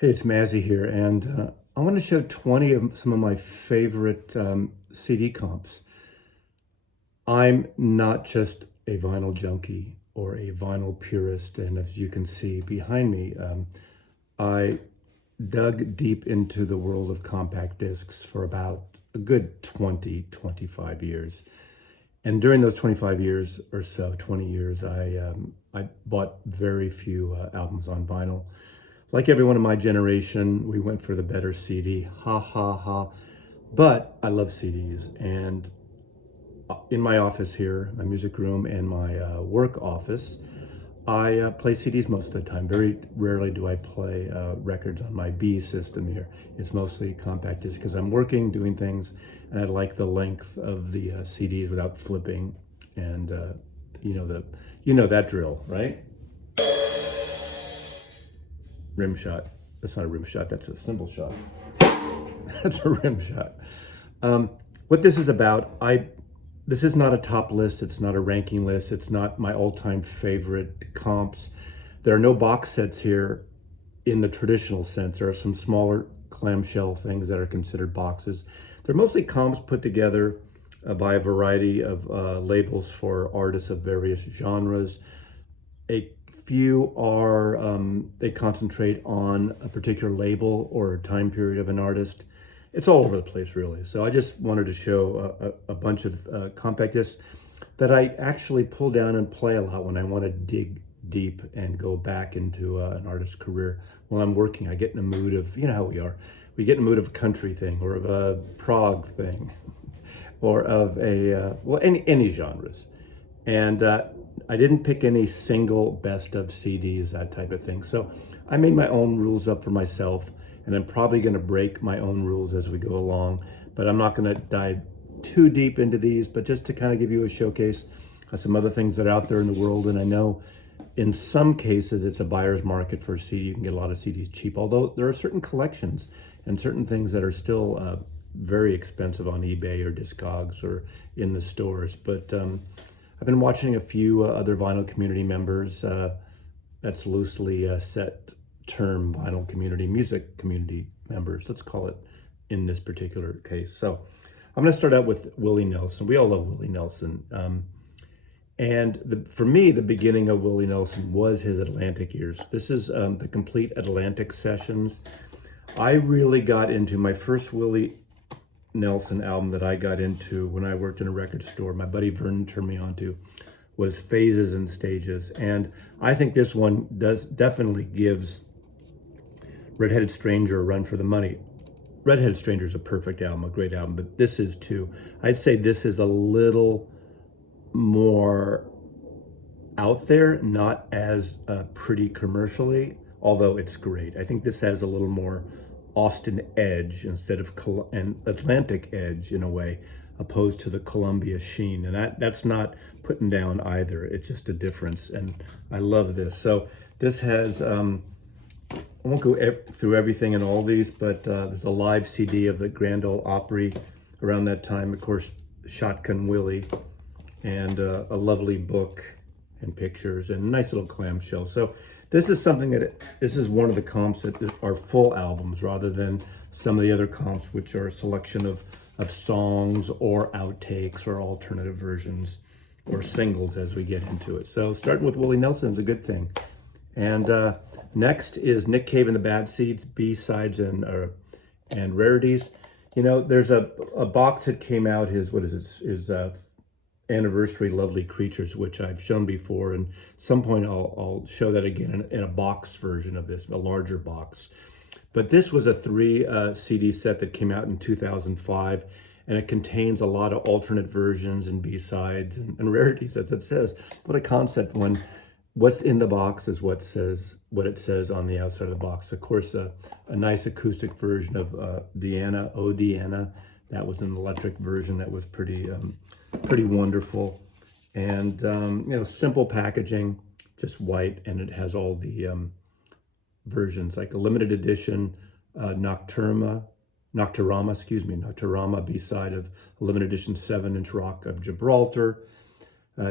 Hey, it's Mazzy here, and I want to show 20 of some of my favorite CD comps. I'm not just a vinyl junkie or a vinyl purist, and as you can see behind me, I dug deep into the world of compact discs for about a good 25 years. And during those 25 years or so, 20 years, I bought very few albums on vinyl. Like everyone in my generation, we went for the better CD. Ha ha ha. But I love CDs. And in my office here, my music room and my work office, I play CDs most of the time. Very rarely do I play records on my B system here. It's mostly compact disc because I'm working, doing things, and I like the length of the CDs without flipping. And you know that drill, right? Rim shot. That's not a rim shot, that's a cymbal shot. That's a rim shot. What this is about, this is not a top list, it's not a ranking list, it's not my all-time favorite comps. There are no box sets here in the traditional sense. There are some smaller clamshell things that are considered boxes. They're mostly comps put together by a variety of labels for artists of various genres. A few are, they concentrate on a particular label or a time period of an artist. It's all over the place, really. So I just wanted to show a bunch of compact discs that I actually pull down and play a lot when I want to dig deep and go back into an artist's career. While I'm working, I get in the mood of, you know how we are. We get in the mood of a country thing or of a prog thing or of a, any genres. And I didn't pick any single best of CDs, that type of thing. So I made my own rules up for myself, and I'm probably going to break my own rules as we go along, but I'm not going to dive too deep into these, but just to kind of give you a showcase of some other things that are out there in the world. And I know in some cases it's a buyer's market for a CD. You can get a lot of CDs cheap, although there are certain collections and certain things that are still very expensive on eBay or Discogs or in the stores. But I've been watching a few other vinyl community members. That's loosely a set term, vinyl community, music community members, let's call it in this particular case. So I'm going to start out with Willie Nelson. We all love Willie Nelson. For me, the beginning of Willie Nelson was his Atlantic years. This is the complete Atlantic sessions. I really got into my first Willie Nelson album that I got into when I worked in a record store. My buddy Vernon turned me on to was Phases and Stages, and I think this one definitely gives Red-Headed Stranger a run for the money. Red-Headed Stranger is a perfect album, a great album, but this is too. I'd say this is a little more out there, not as pretty commercially, although it's great. I think this has a little more Austin edge instead of an Atlantic edge in a way, opposed to the Columbia sheen. And that's not putting down either. It's just a difference. And I love this. So this has, I won't go through everything in all these, but there's a live CD of the Grand Ole Opry around that time. Of course, Shotgun Willie, and a lovely book and pictures and a nice little clamshell. So this is something this is one of the comps that are full albums rather than some of the other comps, which are a selection of songs or outtakes or alternative versions or singles as we get into it. So starting with Willie Nelson is a good thing. And next is Nick Cave and the Bad Seeds, B-sides and rarities. You know, there's a box that came out, his anniversary Lovely Creatures, which I've shown before, and at some point I'll show that again in a box version of this, a larger box. But this was a 3 CD set that came out in 2005, and it contains a lot of alternate versions and B-sides and rarities, as it says. What a concept when what's in the box is what it says on the outside of the box. Of course, a nice acoustic version of Deanna, Oh Deanna. That was an electric version that was pretty wonderful. And, simple packaging, just white, and it has all the versions, like a limited edition Nocturama B-side of a limited edition 7-inch Rock of Gibraltar.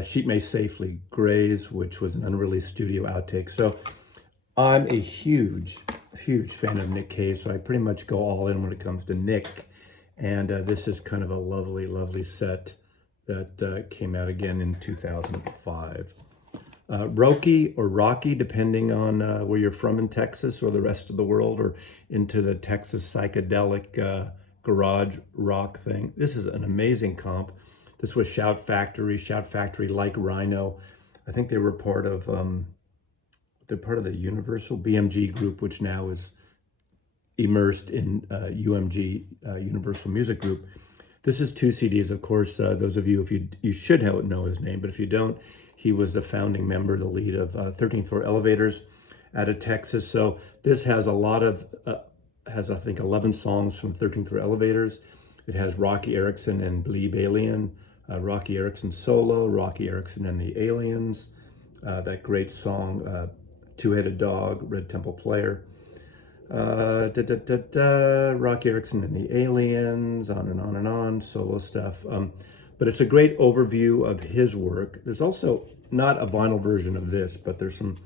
Sheep May Safely Graze, which was an unreleased studio outtake. So I'm a huge huge fan of Nick Cave, so I pretty much go all in when it comes to Nick. And this is kind of a lovely, lovely set that came out again in 2005. Roky or Rocky, depending on where you're from in Texas or the rest of the world, or into the Texas psychedelic garage rock thing. This is an amazing comp. This was Shout Factory, like Rhino. I think they were part of, they're part of the Universal BMG group, which now is immersed in UMG, Universal Music Group. This is 2 CDs, of course. Those of you, if you should know his name, but if you don't, he was the founding member, the lead of 13th Floor Elevators out of Texas. So this has a lot of, has I think 11 songs from 13th Floor Elevators. It has Roky Erickson and Bleeb Alien, Roky Erickson solo, Roky Erickson and the Aliens, that great song, Two-Headed Dog, Red Temple Player, Roky Erickson and the Aliens, on and on, solo stuff. But it's a great overview of his work. There's also not a vinyl version of this, but there's some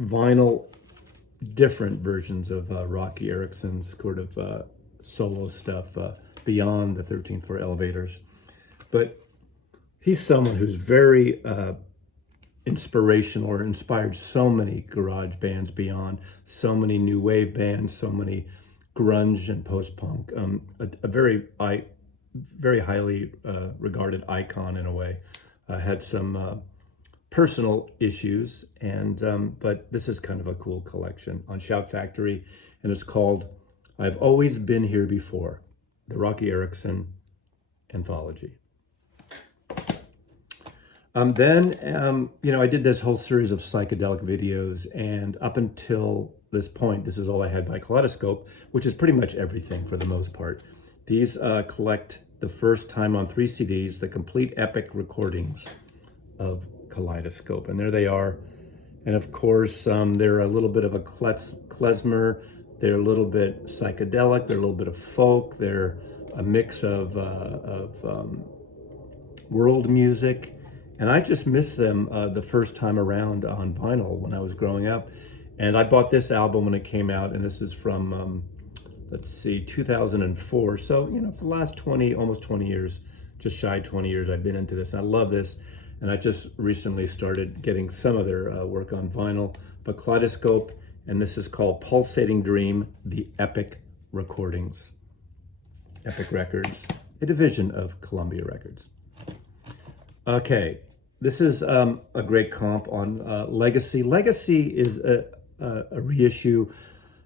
vinyl, different versions of Roky Erickson's sort of solo stuff beyond the 13th Floor Elevators. But he's someone who's very inspirational, or inspired so many garage bands beyond, so many new wave bands, so many grunge and post-punk. A very highly regarded icon in a way. Had some personal issues, and but this is kind of a cool collection on Shout Factory, and it's called I've Always Been Here Before, the Roky Erickson Anthology. Then, I did this whole series of psychedelic videos, and up until this point, this is all I had by Kaleidoscope, which is pretty much everything for the most part. These collect the first time on 3 CDs, the complete epic recordings of Kaleidoscope. And there they are. And of course, they're a little bit of a klezmer. They're a little bit psychedelic. They're a little bit of folk. They're a mix of world music. And I just missed them the first time around on vinyl when I was growing up. And I bought this album when it came out, and this is from, 2004. So, for the last almost 20 years, just shy of 20 years, I've been into this. I love this. And I just recently started getting some of their work on vinyl. But Kaleidoscope, and this is called Pulsating Dream, the Epic Recordings. Epic Records, a division of Columbia Records. Okay, this is a great comp on Legacy. Legacy is a reissue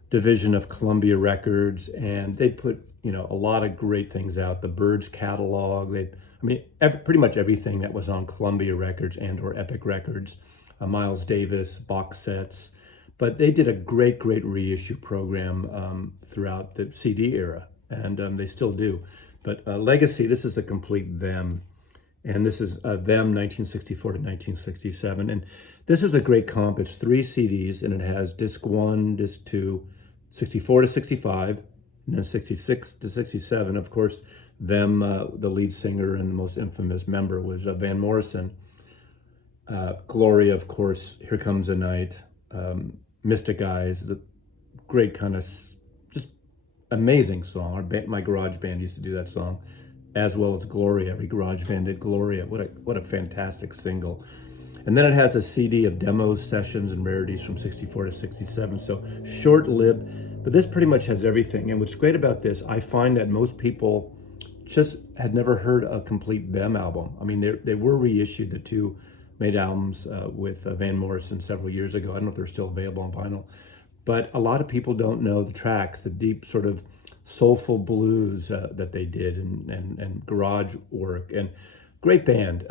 division of Columbia Records, and they put a lot of great things out. The Byrds catalog, pretty much everything that was on Columbia Records and or Epic Records, Miles Davis box sets. But they did a great reissue program throughout the CD era, and they still do. But Legacy, this is a complete them. And this is them 1964 to 1967. And this is a great comp. It's 3 CDs, and it has disc 1, disc 2, 64 to 65, and then 66 to 67. Of course, them, the lead singer and the most infamous member was Van Morrison. Gloria, of course, Here Comes the Night. Mystic Eyes, the great kind of just amazing song. My garage band used to do that song, as well as Gloria. Every garage band did Gloria. What a fantastic single. And then it has a CD of demos, sessions, and rarities from 64 to 67. So short-lived, but this pretty much has everything. And what's great about this, I find that most people just had never heard a complete them album. They were reissued, the 2 made albums with Van Morrison several years ago. I don't know if they're still available on vinyl, but a lot of people don't know the tracks, the deep sort of soulful blues that they did, and garage work, and great band.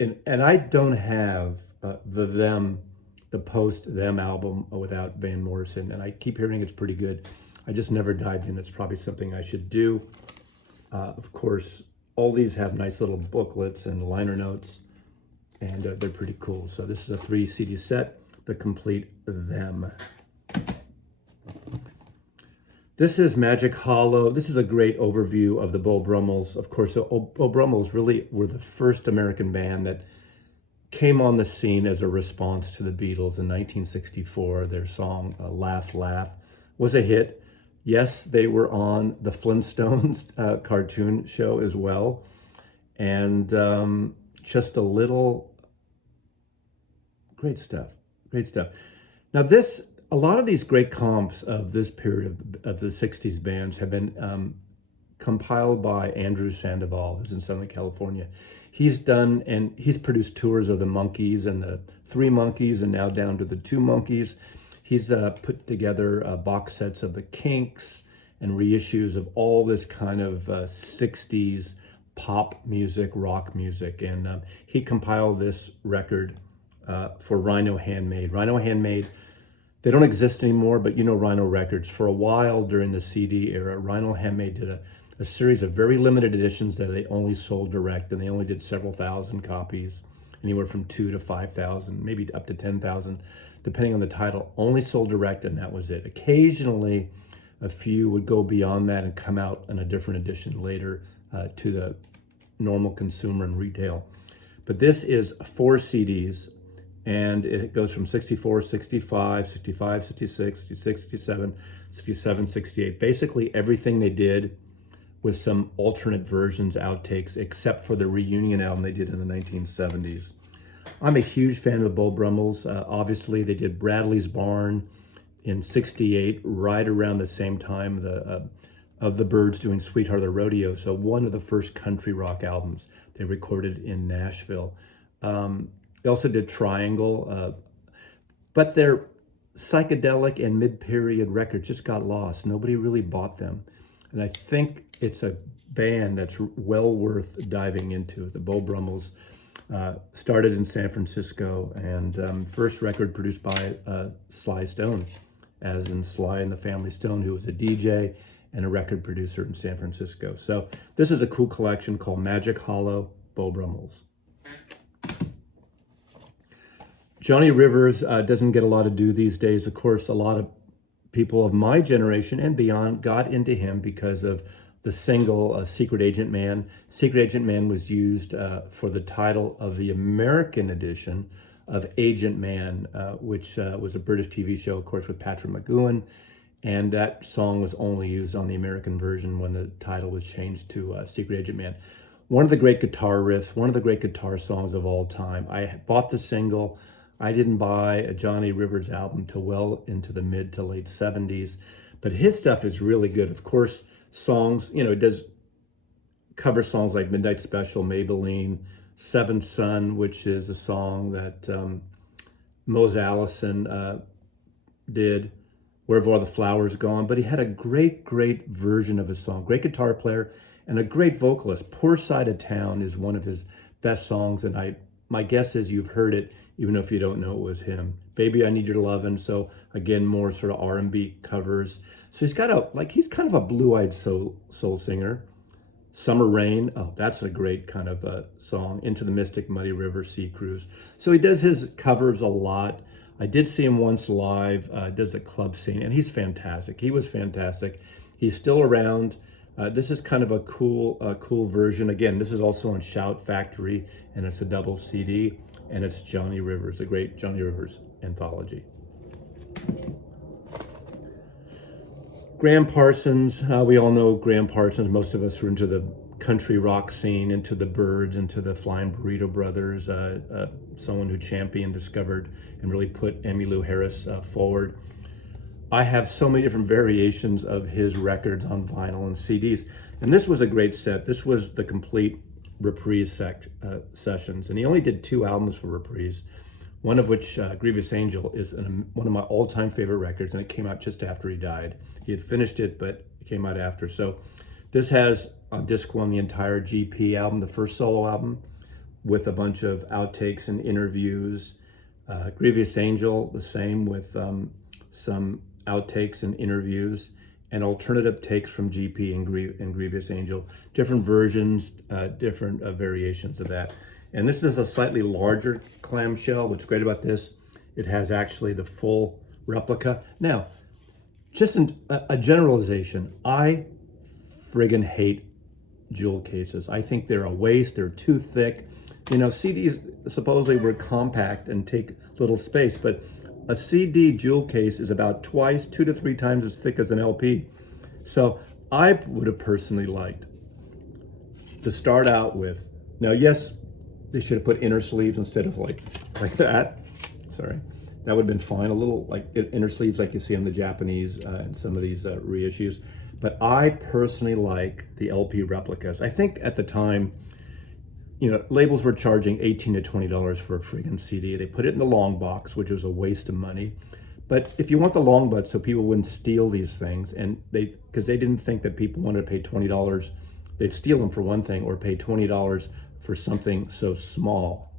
And I don't have the post them album without Van Morrison, and I keep hearing it's pretty good. I just never dived in. It's probably something I should do. Of course, all these have nice little booklets and liner notes, and they're pretty cool. So this is a 3 CD set, the complete them. This is Magic Hollow. This is a great overview of the Beau Brummels. Of course, Beau Brummels really were the first American band that came on the scene as a response to the Beatles in 1964. Their song Laugh, Laugh was a hit. Yes, they were on the Flintstones cartoon show as well. And just a little great stuff, great stuff. Now a lot of these great comps of this period of the 60s bands have been compiled by Andrew Sandoval, who's in Southern California. He's produced tours of the Monkees and the Three Monkees, and now down to the Two Monkees. He's put together box sets of the Kinks and reissues of all this kind of 60s pop music, rock music. And he compiled this record for Rhino Handmade. Rhino Handmade, they don't exist anymore, but you know Rhino Records. For a while during the CD era, Rhino Handmade did a series of very limited editions that they only sold direct, and they only did several thousand copies, anywhere from 2,000 to 5,000, maybe up to 10,000, depending on the title. Only sold direct, and that was it. Occasionally, a few would go beyond that and come out in a different edition later to the normal consumer and retail. But this is 4 CDs, and it goes from 64, 65, 65, 66, 66, 67, 67, 68. Basically everything they did with some alternate versions, outtakes, except for the reunion album they did in the 1970s. I'm a huge fan of Beau Brummels. Obviously, they did Bradley's Barn in 68, right around the same time of the Byrds doing Sweetheart of the Rodeo. So one of the first country rock albums they recorded in Nashville. They also did Triangle, but their psychedelic and mid-period records just got lost. Nobody really bought them. And I think it's a band that's well worth diving into. The Beau Brummels started in San Francisco, and first record produced by Sly Stone, as in Sly and the Family Stone, who was a DJ and a record producer in San Francisco. So this is a cool collection called Magic Hollow, Beau Brummels. Johnny Rivers doesn't get a lot of due these days. Of course, a lot of people of my generation and beyond got into him because of the single Secret Agent Man. Secret Agent Man was used for the title of the American edition of Agent Man, which was a British TV show, of course, with Patrick McGoohan. And that song was only used on the American version when the title was changed to Secret Agent Man. One of the great guitar riffs, one of the great guitar songs of all time. I bought the single. I didn't buy a Johnny Rivers album till well into the mid to late 70s, but his stuff is really good. Of course, songs, it does cover songs like Midnight Special, Maybelline, Seventh Son, which is a song that Mose Allison did, Where Have All the Flowers Gone? But he had a great, great version of a song, great guitar player, and a great vocalist. Poor Side of Town is one of his best songs, and my guess is you've heard it, even if you don't know it was him. Baby, I Need Your Lovin', so again, more sort of R&B covers. So he's kind of a blue-eyed soul singer. Summer Rain, oh, that's a great kind of song. Into the Mystic, Muddy River, Sea Cruise. So he does his covers a lot. I did see him once live, does a club scene, and he's fantastic. He was fantastic. He's still around. This is kind of a cool version. Again, this is also on Shout Factory, and it's a double CD, and it's Johnny Rivers, a great Johnny Rivers anthology. Graham Parsons, we all know Graham Parsons. Most of us are into the country rock scene, into the Byrds, into the Flying Burrito Brothers, someone who championed, discovered, and really put Emmylou Harris forward. I have so many different variations of his records on vinyl and CDs. And this was a great set. This was the complete Reprise sessions. And he only did 2 albums for Reprise, one of which, Grievous Angel, is one of my all-time favorite records, and it came out just after he died. He had finished it, but it came out after. So this has on disc 1 the entire GP album, the first solo album, with a bunch of outtakes and interviews. Grievous Angel, the same, with some outtakes and interviews, and alternative takes from GP and Grievous Angel, different versions, different variations of that. And this is a slightly larger clamshell. What's great about this, it has actually the full replica. Now, just a generalization, I friggin' hate jewel cases. I think they're a waste, they're too thick, You know, CDs supposedly were compact and take little space, but a CD jewel case is about twice, 2 to 3 times as thick as an LP. So I would have personally liked to start out with, now yes, they should have put inner sleeves instead of like that. Sorry, that would have been fine. A little like inner sleeves like you see on the Japanese and some of these reissues. But I personally like the LP replicas. I think at the time, you know, labels were charging $18 to $20 for a friggin' CD. They put it in the long box, which was a waste of money. But if you want the long box so people wouldn't steal these things, and because they didn't think that people wanted to pay $20, they'd steal them for one thing, or pay $20 for something so small.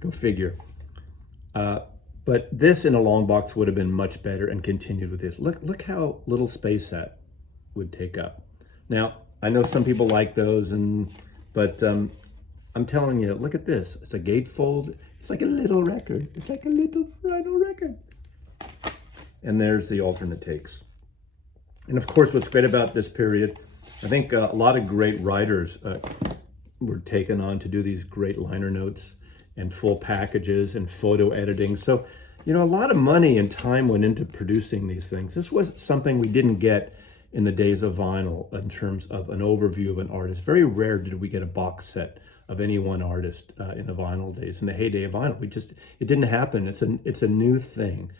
Go figure. But this in a long box would have been much better, and continued with this. Look how little space that would take up. Now, I know some people like those, but I'm telling you, look at this. It's a gatefold. It's like a little record. It's like a little vinyl record. And there's the alternate takes. And of course, what's great about this period, I think a lot of great writers were taken on to do these great liner notes and full packages and photo editing. So, you know, a lot of money and time went into producing these things. This was something we didn't get in the days of vinyl in terms of an overview of an artist. Very rare did we get a box set of any one artist in the vinyl days, in the heyday of vinyl. It didn't happen. It's a new thing.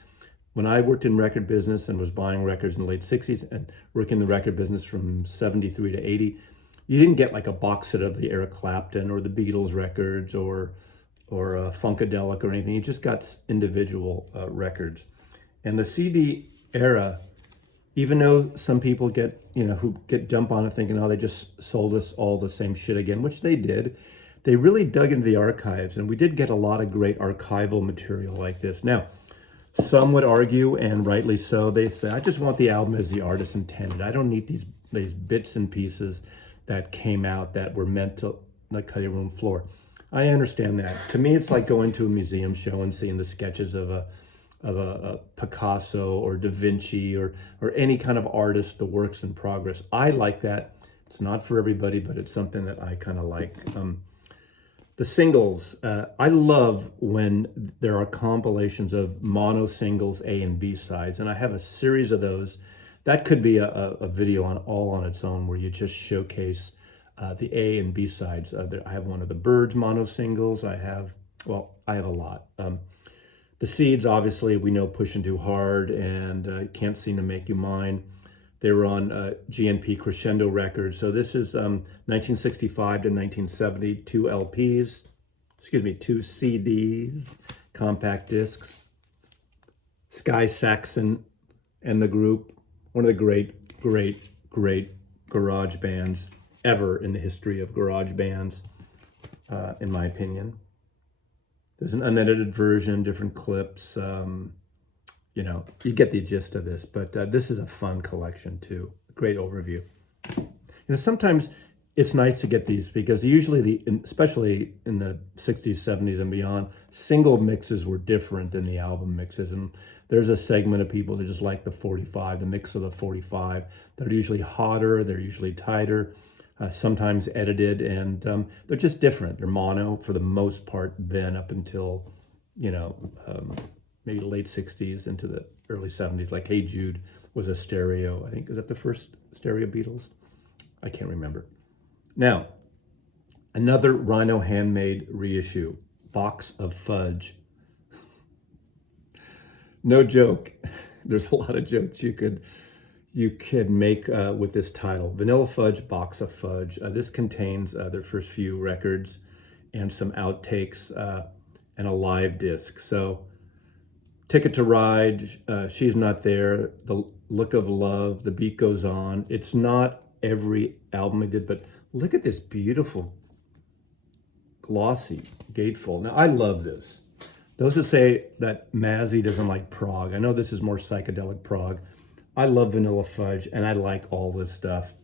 When I worked in record business and was buying records in the late 60s and working in the record business from 73 to 80, you didn't get like a box set of the Eric Clapton or the Beatles records or Funkadelic or anything. You just got individual records. And the CD era, even though some people who jump on it thinking, oh, they just sold us all the same shit again, which they did, they really dug into the archives, and we did get a lot of great archival material like this. Now, some would argue, and rightly so, they say, I just want the album as the artist intended. I don't need these bits and pieces that came out that were meant to like cut your room floor. I understand that. To me, it's like going to a museum show and seeing the sketches of a Picasso or Da Vinci or any kind of artist, the works in progress. I like that. It's not for everybody, but it's something that I kind of like. The singles, I love when there are compilations of mono singles, A and B sides, and I have a series of those. That could be a video all on its own where you just showcase the A and B sides. I have one of the Birds mono singles. I have a lot. The Seeds, obviously, we know Pushing Too Hard and Can't Seem to Make You Mine. They were on GNP Crescendo Records. So this is 1965 to 1970, 2 LPs, 2 CDs, compact discs. Sky Saxon and the group, one of the great garage bands ever in the history of garage bands, in my opinion. There's an unedited version, different clips. You know, you get the gist of this, but this is a fun collection too. Great overview. You know, sometimes it's nice to get these because usually especially in the 60s, 70s and beyond, single mixes were different than the album mixes. And there's a segment of people that just like the 45, the mix of the 45. They're usually hotter, they're usually tighter, sometimes edited, and they're just different. They're mono for the most part then up until, maybe late 60s into the early 70s, like Hey Jude was a stereo. I think, is that the first stereo Beatles? I can't remember. Now, another Rhino handmade reissue, Box of Fudge. No joke. There's a lot of jokes you could make with this title. Vanilla Fudge, Box of Fudge. This contains their first few records and some outtakes and a live disc. So, Ticket to Ride, She's Not There, The Look of Love, The Beat Goes On. It's not every album I did, but look at this beautiful, glossy gatefold. Now, I love this. Those who say that Mazzy doesn't like prog, I know this is more psychedelic prog. I love Vanilla Fudge, and I like all this stuff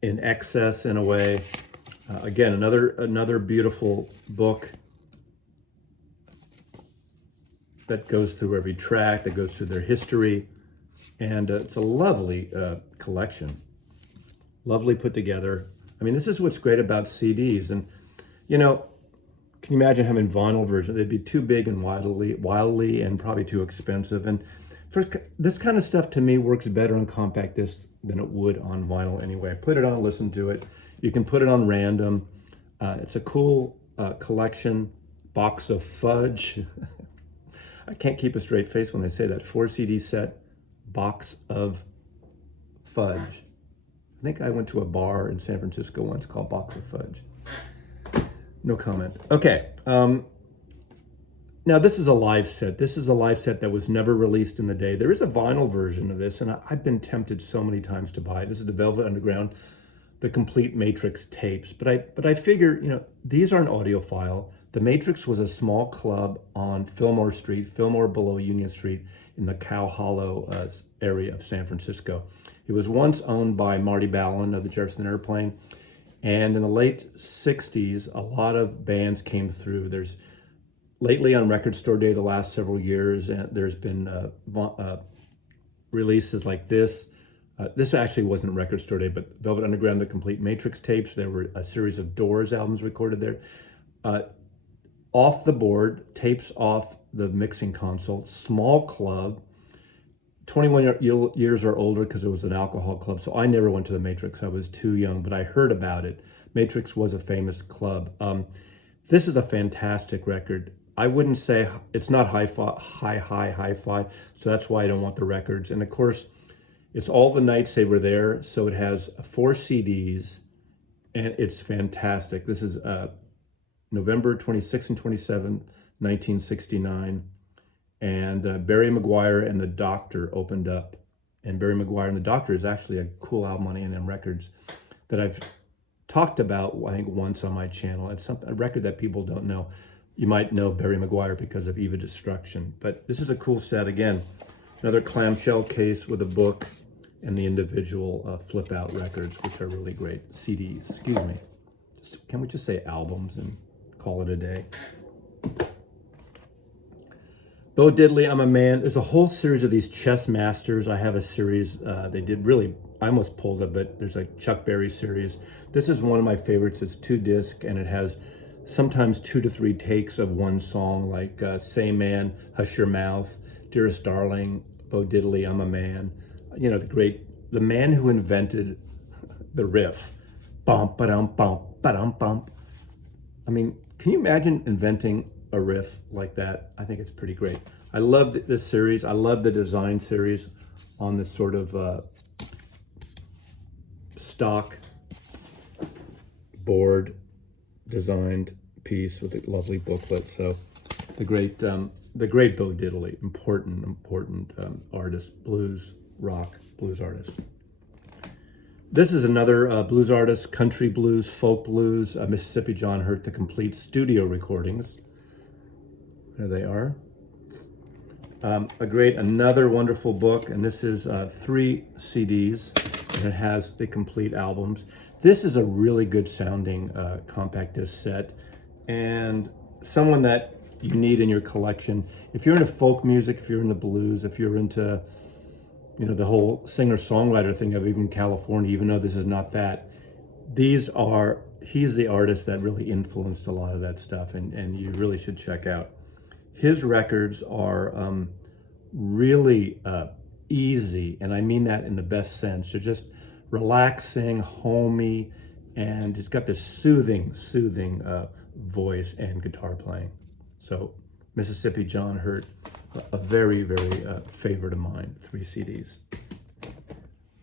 in excess in a way. Again, another beautiful book that goes through every track, that goes through their history, and it's a lovely collection. Lovely put together. I mean, this is what's great about CDs, and You know, can you imagine having vinyl version? They'd be too big and wildly and probably too expensive. And for this kind of stuff, to me, works better on compact disc than it would on vinyl anyway. I put it on, listen to it. You can put it on random. It's a cool collection. Box of Fudge. I can't keep a straight face when I say that. 4 CD set, box of Fudge. I think I went to a bar in San Francisco once called Box of Fudge. No comment. Okay. Now this is a live set. This is a live set that was never released in the day. There is a vinyl version of this, and I've been tempted so many times to buy it. This is the Velvet Underground, the complete Matrix tapes. But I figure, you know, these are an audiophile. The Matrix was a small club on Fillmore Street, Fillmore below Union Street in the Cow Hollow area of San Francisco. It was once owned by Marty Ballin of the Jefferson Airplane. And in the late 60s, a lot of bands came through. There's lately on Record Store Day, the last several years, there's been releases like this. This actually wasn't Record Store Day, but Velvet Underground, the complete Matrix tapes. There were a series of Doors albums recorded there. Off the board, tapes off the mixing console, small club, 21 years or older because it was an alcohol club. So I never went to the Matrix. I was too young, but I heard about it. Matrix was a famous club. This is a fantastic record. I wouldn't say it's not hi-fi, so that's why I don't want the records. And of course, it's all the nights they were there. So it has 4 CDs and it's fantastic. This is November 26 and 27, 1969. And Barry McGuire and the Doctor opened up. And Barry McGuire and the Doctor is actually a cool album on A&M Records that I've talked about, I think, once on my channel. It's a record that people don't know. You might know Barry McGuire because of Eva Destruction. But this is a cool set. Again, another clamshell case with a book and the individual flip-out records, which are really great. CDs, excuse me. Can we just say albums and call it a day? Beau Diddley, I'm a Man. There's a whole series of these Chess Masters. I have a series they did really, I almost pulled it, but there's a Chuck Berry series. This is one of my favorites. It's 2 disc and it has sometimes 2 to 3 takes of one song, like Say Man, Hush Your Mouth, Dearest Darling, Beau Diddley, I'm a Man. You know, the man who invented the riff. Bump, ba-dum, bump, ba-dum, bump. I mean, can you imagine inventing a riff like that? I think it's pretty great. I love this series. I love the design series on this sort of stock board designed piece with a lovely booklet. So the great Beau Diddley, important artist, blues artist. This is another blues artist, country blues, folk blues, Mississippi John Hurt, the complete studio recordings. There they are. Another wonderful book, and this is 3 CDs, and it has the complete albums. This is a really good sounding compact disc set, and someone that you need in your collection. If you're into folk music, if you're into blues, if you're into, you know, the whole singer-songwriter thing of even California, even though this is not that, he's the artist that really influenced a lot of that stuff, and you really should check out. His records are really easy, and I mean that in the best sense. They're just relaxing, homey, and he's got this soothing voice and guitar playing. So Mississippi John Hurt, a very, very favorite of mine, 3 CDs.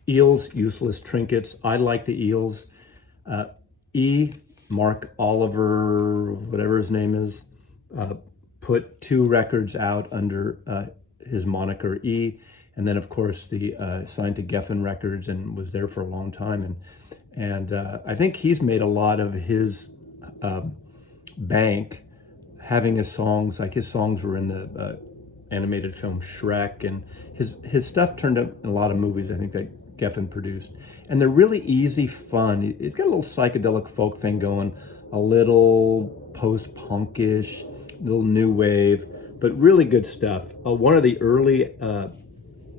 Eels, Useless Trinkets. I like the Eels. Mark Oliver, whatever his name is, put 2 records out under his moniker E, and then of course the signed to Geffen Records and was there for a long time, and I think he's made a lot of his bank having his songs, like his songs were in the animated film Shrek, and his stuff turned up in a lot of movies I think that Geffen produced, and they're really easy, fun. He's got a little psychedelic folk thing going, a little post-punkish, little new wave, but really good stuff. One of the early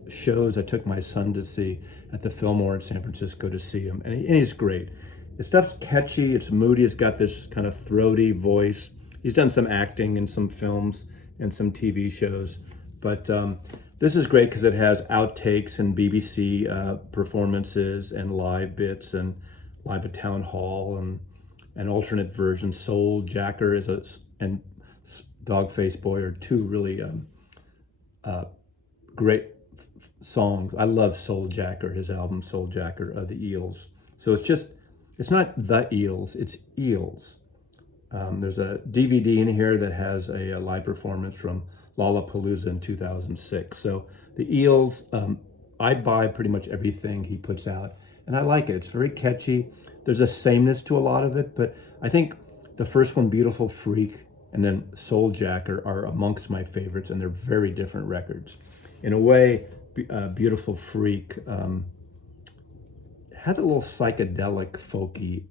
shows I took my son to see at the Fillmore in San Francisco to see him, and he's great. His stuff's catchy, it's moody, it's got this kind of throaty voice. He's done some acting in some films and some TV shows, but this is great because it has outtakes and BBC performances and live bits and live at town hall and an alternate version. Soul Jacker and Dogface Boy are two really great songs. I love Soul Jacker, his album Soul Jacker of the Eels. So it's not the Eels, it's Eels. There's a DVD in here that has a live performance from Lollapalooza in 2006. So the Eels, I buy pretty much everything he puts out, and I like it. It's very catchy. There's a sameness to a lot of it, but I think the first one, Beautiful Freak, and then Soul Jacker are amongst my favorites, and they're very different records. In a way, Beautiful Freak has a little psychedelic, folky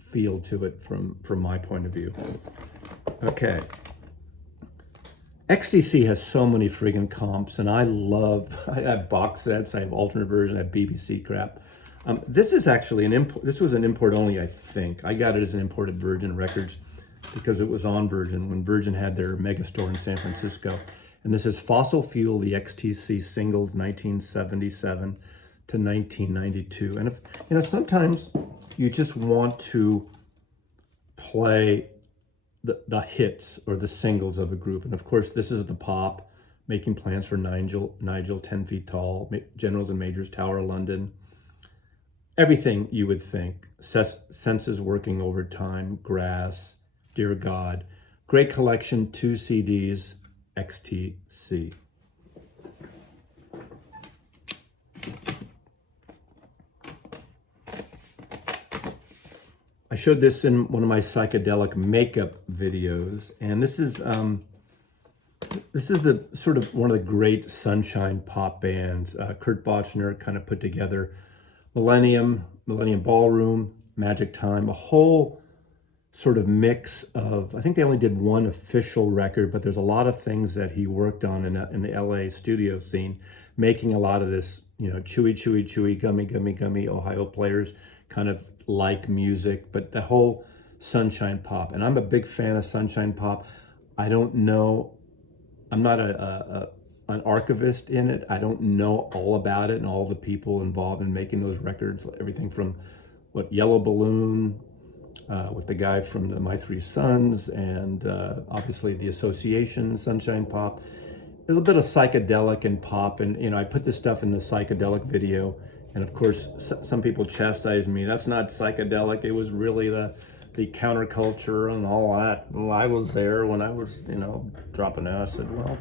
feel to it from my point of view. Okay. XTC has so many friggin' comps, and I have box sets, I have alternate version, I have BBC crap. This is actually this was an import only, I think. I got it as an imported Virgin Records because it was on Virgin when Virgin had their mega store in San Francisco. And this is Fossil Fuel, the XTC singles, 1977 to 1992. And if, sometimes you just want to play the hits or the singles of a group. And of course, this is the pop, Making Plans for Nigel, 10 Feet Tall, Generals and Majors, Tower of London. Everything you would think. Senses Working Overtime, Grass, Dear God. Great collection, 2 CDs, XTC. I showed this in one of my psychedelic makeup videos, and this is the sort of one of the great sunshine pop bands. Kurt Bochner kind of put together Millennium Ballroom, Magic Time, a whole sort of mix of, I think they only did one official record, but there's a lot of things that he worked on in the LA studio scene, making a lot of this, chewy, gummy, Ohio players kind of like music, but the whole sunshine pop. And I'm a big fan of sunshine pop. I don't know, I'm not an archivist in it. I don't know all about it and all the people involved in making those records, everything from Yellow Balloon, with the guy from the My Three Sons, and obviously the Association, Sunshine Pop. There's a bit of psychedelic and pop, and I put this stuff in the psychedelic video, and of course some people chastise me. That's not psychedelic. It was really the counterculture and all that. Well, I was there when I was dropping acid. Well,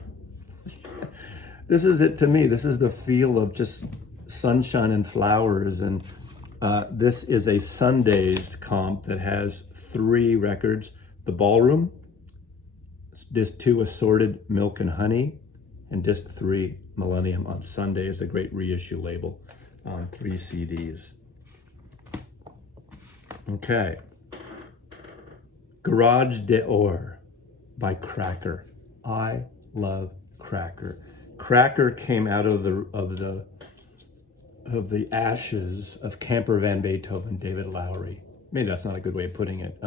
this is it to me. This is the feel of just sunshine and flowers, and this is a Sundazed comp that has 3 records: The Ballroom, Disc 2, Assorted Milk and Honey, and Disc 3, Millennium on Sundays, a great reissue label on 3 CDs. Okay. Garage d'Or by Cracker. I love Cracker. Cracker came out of the ashes of Camper Van Beethoven, David Lowery. Maybe that's not a good way of putting it.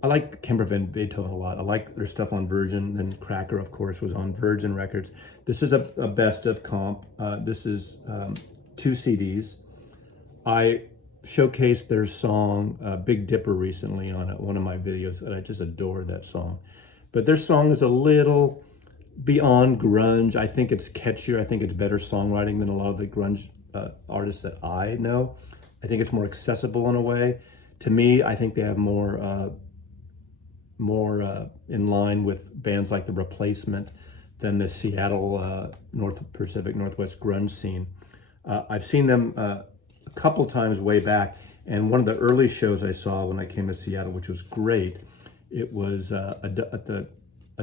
I like Camper Van Beethoven a lot. I like their stuff on Virgin. Then Cracker, of course, was on Virgin Records. This is a best of comp. This is 2 CDs. I showcased their song Big Dipper recently on one of my videos, and I just adore that song. But their song is a little beyond grunge. I think it's catchier. I think it's better songwriting than a lot of the grunge artists that I know. I think it's more accessible in a way. To me, I think they have more in line with bands like The Replacement than the Seattle Pacific Northwest grunge scene. I've seen them a couple times way back, and one of the early shows I saw when I came to Seattle, which was great, it was a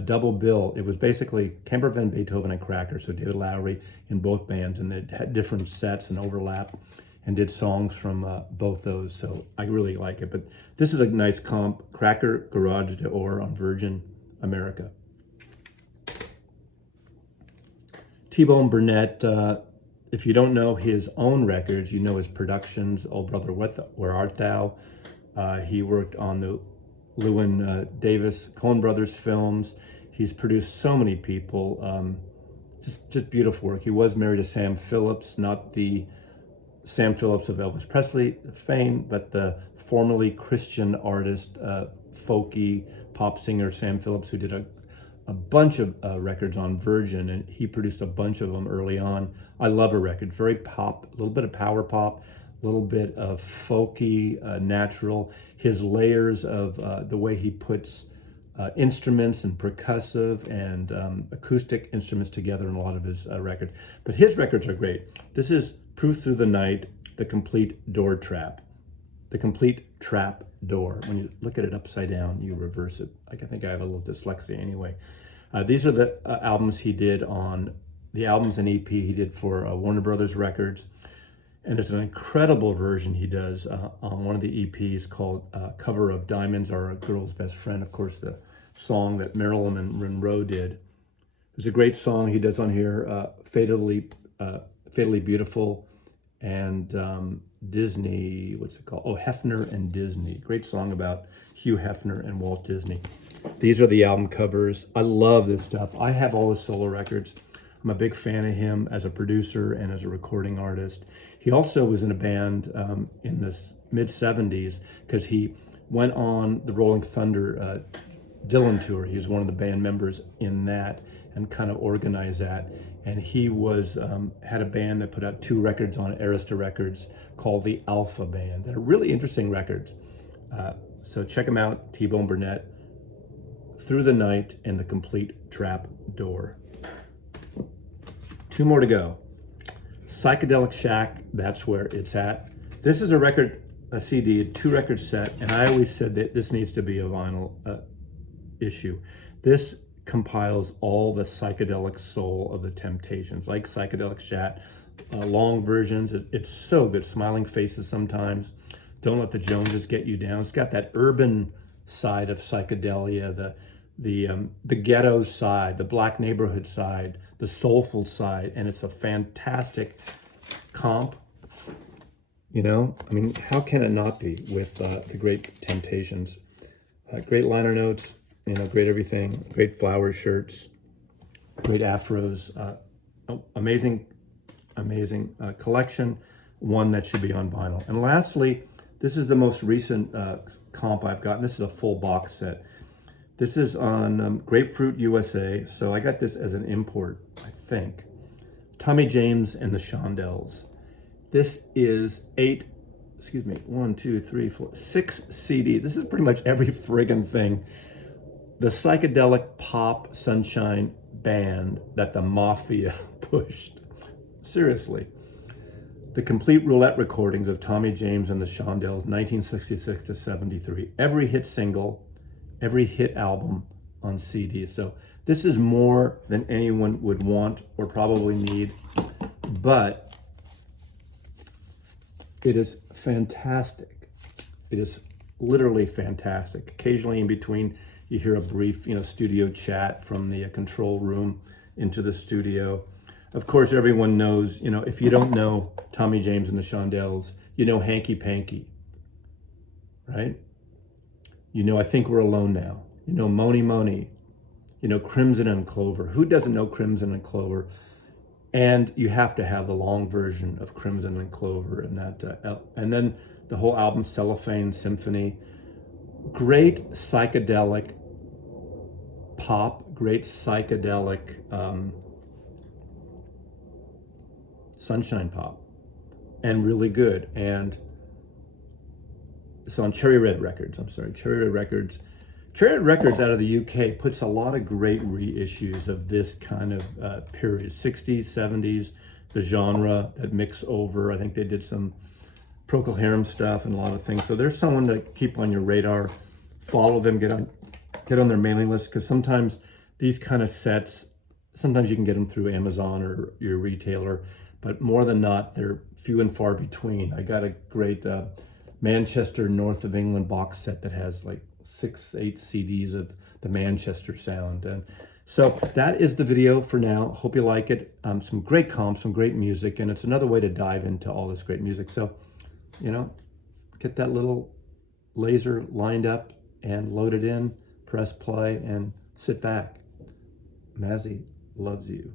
double bill. It was basically Camper Van Beethoven and Cracker, so David Lowery in both bands, and they had different sets and overlap, and did songs from both those, so I really like it. But this is a nice comp, Cracker, Garage d'Or on Virgin America. T-Bone Burnett If you don't know his own records, you know his productions. Oh Brother, Where Art Thou? He worked on the Llewyn Davis Coen Brothers films. He's produced so many people. Just beautiful work. He was married to Sam Phillips, not the Sam Phillips of Elvis Presley fame, but the formerly Christian artist, folky pop singer Sam Phillips, who did a bunch of records on Virgin, and he produced a bunch of them early on. I love her record, very pop, a little bit of power pop, a little bit of folky, natural. His layers of the way he puts instruments and percussive and acoustic instruments together in a lot of his records. But his records are great. This is Proof Through the Night, The Complete Door Trap. The Complete Trap Door. When you look at it upside down, you reverse it. I think I have a little dyslexia anyway. These are the albums he did on, the albums and EP he did for Warner Brothers Records. And there's an incredible version he does on one of the EPs called Cover of Diamonds Are a Girl's Best Friend. Of course, the song that Marilyn Monroe did. There's a great song he does on here, Fatally Beautiful, and Disney, what's it called? Oh, Hefner and Disney. Great song about Hugh Hefner and Walt Disney. These are the album covers. I love this stuff. I have all his solo records. I'm a big fan of him as a producer and as a recording artist. He also was in a band in the mid-70s because he went on the Rolling Thunder Dylan tour. He was one of the band members in that and kind of organized that. And he was had a band that put out 2 records on Arista Records called the Alpha Band. They're really interesting records. So check them out, T-Bone Burnett, Through the Night, and The Complete Trap Door. 2 more to go. Psychedelic Shack, that's where it's at. This is a CD, a 2-record set, and I always said that this needs to be a vinyl issue. This compiles all the psychedelic soul of the Temptations, like Psychedelic Shack, long versions. It's so good. Smiling Faces sometimes. Don't Let the Joneses Get You Down. It's got that urban side of psychedelia, the ghetto side, the black neighborhood side, the soulful side, and it's a fantastic comp. You know, I mean, how can it not be with the great Temptations? Great liner notes, you know, great everything, great flower shirts, great afros, amazing collection, one that should be on vinyl. And lastly, this is the most recent comp I've gotten. This is a full box set. This is on Grapefruit USA, so I got this as an import, I think. Tommy James and the Shondells. This is 6 CDs. This is pretty much every friggin' thing. The psychedelic pop sunshine band that the Mafia pushed. Seriously. The complete roulette recordings of Tommy James and the Shondells, 1966 to 73. Every hit single, every hit album on CD. So this is more than anyone would want or probably need, but it is fantastic. It is literally fantastic. Occasionally in between, you hear a brief, studio chat from the control room into the studio. Of course, everyone knows, if you don't know Tommy James and the Shondells, you know Hanky Panky, right? You know I Think We're Alone Now. You know Moni Moni. You know Crimson and Clover. Who doesn't know Crimson and Clover? And you have to have the long version of Crimson and Clover, and that, and then the whole album Cellophane Symphony. Great psychedelic pop, great psychedelic sunshine pop, and really good. And it's on Cherry Red Records. Cherry Red Records. Cherry Red Records out of the UK puts a lot of great reissues of this kind of period, 60s, 70s, the genre that mix over. I think they did some Procol Harum stuff and a lot of things. So there's someone to keep on your radar, follow them, get on their mailing list, because sometimes these kind of sets, sometimes you can get them through Amazon or your retailer, but more than not, they're few and far between. I got a great Manchester North of England box set that has like 6-8 CDs of the Manchester sound, and So that is the video for now. Hope you like it. Some great comps, some great music, and it's another way to dive into all this great music. So, you know, get that little laser lined up and load it in, press play, and sit back. Mazzy loves you.